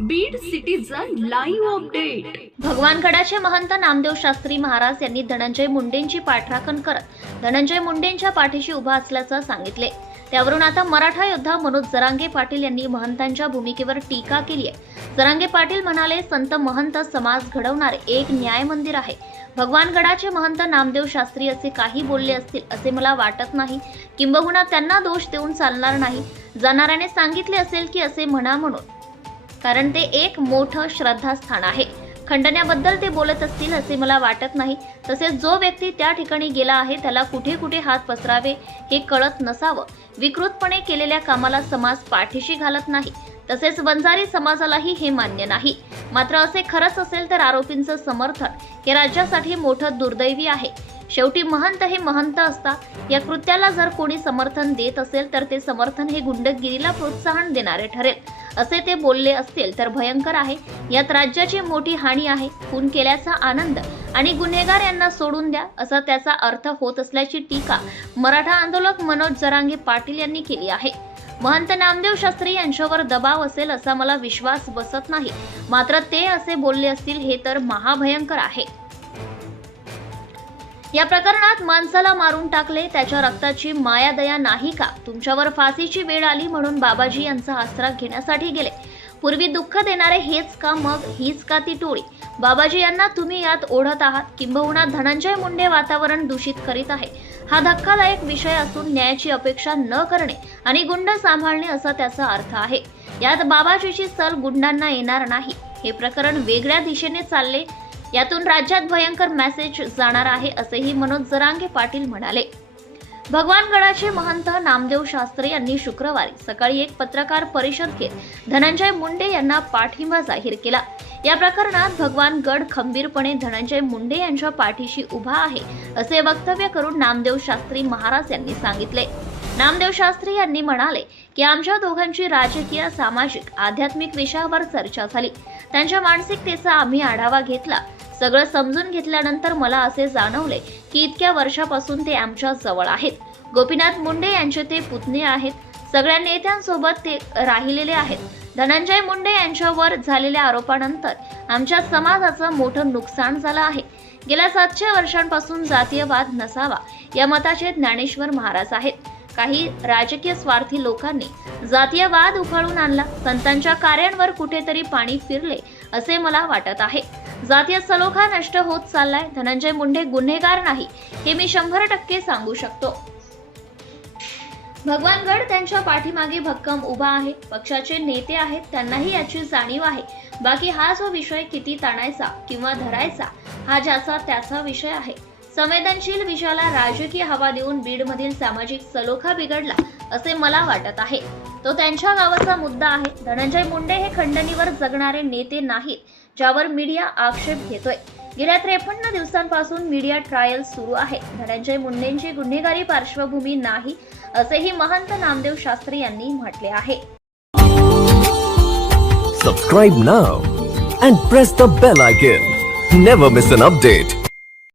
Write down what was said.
Beed citizen live update भगवानगडाचे महंत नामदेव शास्त्री महाराज यांनी धनंजय मुंडेंची पाठराखण करत धनंजय मुंडेंच्या पाठीशी उभा असल्याचं सांगितले. त्यावरून आता मराठा योद्धा मनोज जरांगे पाटील यांनी महंतांच्या भूमिकेवर टीका केली आहे. जरांगे पाटील म्हणाले संत महंत समाज घडवणारे एक न्याय मंदिर आहे. भगवानगडाचे महंत नामदेव शास्त्री असे काही बोलले असतील असे मला वाटत नाही. किंबहुना त्यांना दोष देऊन चालणार नाही. जाणाऱ्याने सांगितले असेल की असे म्हणा म्हणून. कारण ते एक मोठं श्रद्धास्थान आहे. खंडण्याबद्दल ते बोलत असतील असे मला वाटत नाही. तसेच जो व्यक्ती त्या ठिकाणी गेला आहे त्याला कुठे कुठे हात पसरावे हे कळत नसावं. विकृतपणे केलेल्या कामाला समाज पाठीशी घालत नाही. तसेच वंजारी समाजालाही हे मान्य नाही. मात्र असे खरंच असेल तर आरोपींचं समर्थन हे राज्यासाठी मोठं दुर्दैवी आहे. शेवटी महंत हे महंत असतात या कृत्याला जर कोणी समर्थन देत असेल तर ते समर्थन हे गुंडगिरीला प्रोत्साहन देणारे ठरेल. असे ते बोलले असतील तर भयंकर आहे. यात राज्याची मोठी हानी आहे. खून केल्याचा आनंद आणि गुन्हेगार यांना सोडून द्या असा त्याचा अर्थ होत असल्याची टीका मराठा आंदोलक मनोज जरांगे पाटील यांनी केली आहे. महंत नामदेव शास्त्री यांच्यावर दबाव असेल असा मला विश्वास बसत नाही. मात्र ते असे बोलले असतील हे तर महाभयंकर आहे. या प्रकरणात माणसाला मारून टाकले त्याच्या रक्ताची मायादया नाही का? तुमच्यावर फाशीची वेळ आली म्हणून बाबाजी यांचा आसरा घेण्यासाठी गेले. पूर्वी दुःख देणारे हेच का मग? हीच का ती टोळी? बाबाजी यांना तुम्ही यात ओढत आहात. किंबहुना धनंजय मुंडे वातावरण दूषित करीत आहे. हा धक्कादायक विषय असून न्यायाची अपेक्षा न करणे आणि गुंड सांभाळणे असा त्याचा अर्थ आहे. यात बाबाजीची सल गुंडांना येणार नाही. हे प्रकरण वेगळ्या दिशेने चालले यातून राज्यात भयंकर मेसेज जाणार आहे असेही मनोज जरांगे पाटील म्हणाले. भगवानगडाचे महंत नामदेव शास्त्री यांनी शुक्रवारी सकाळी एक पत्रकार परिषद घेत धनंजय मुंडे यांना पाठिंबा जाहीर केला. या प्रकरणात भगवानगड खंबीरपणे धनंजय मुंडे यांच्या पाठीशी उभा आहे असे वक्तव्य करून नामदेव शास्त्री महाराज यांनी सांगितले. नामदेव शास्त्री यांनी म्हणाले की आमच्या दोघांची राजकीय सामाजिक आध्यात्मिक विषयावर चर्चा झाली. त्यांच्या मानसिकतेचा आम्ही आढावा घेतला. सगळं समजून घेतल्यानंतर मला असे जाणवले की इतक्या वर्षापासून ते आमच्या जवळ आहेत. गोपीनाथ मुंडे यांचे ते पुतणे आहेत. सगळ्या नेत्यांसोबत ते राहिलेले आहेत. धनंजय मुंडे यांच्यावर झालेल्या आरोपानंतर आमच्या समाजाचं मोठं नुकसान झालं आहे. गेल्या सातशे वर्षांपासून जातीयवाद नसावा या मताचे ज्ञानेश्वर महाराज आहेत. काही राजकीय स्वार्थी लोकांनी जातीयवाद उफाळून आणला. संतांच्या कार्यांवर कुठेतरी पाणी फिरले असे मला वाटत आहे. जातीय सलोखा नष्ट होत चाललाय. धनंजय मुंडे गुन्हेगार नाही हे मी शंभर टक्के सांगू शकतो. भगवानगड त्यांच्या पाठीमागे भक्कम उभा आहे. पक्षाचे नेते आहेत त्यांनाही याची जाणीव आहे. बाकी हा जो विषय किती ताणायचा किंवा धरायचा हा ज्याचा त्याचा विषय आहे. संवेदनशील विषयाला राजकीय हवा देऊन बीडमधील सामाजिक सलोखा बिघडला असे मला वाटत आहे. तो त्यांच्या गावाचा मुद्दा आहे. धनंजय मुंडे हे खंडणीवर जगणारे नेते नाहीत ज्यावर मीडिया आक्षेप घेतोय. गेल्या त्रेपन्न दिवसांपासून मीडिया ट्रायल सुरू आहे. धनंजय मुंडेंची गुन्हेगारी पार्श्वभूमी नाही असेही महंत नामदेव शास्त्री यांनी म्हटले आहे. Subscribe now and press the bell icon never miss an update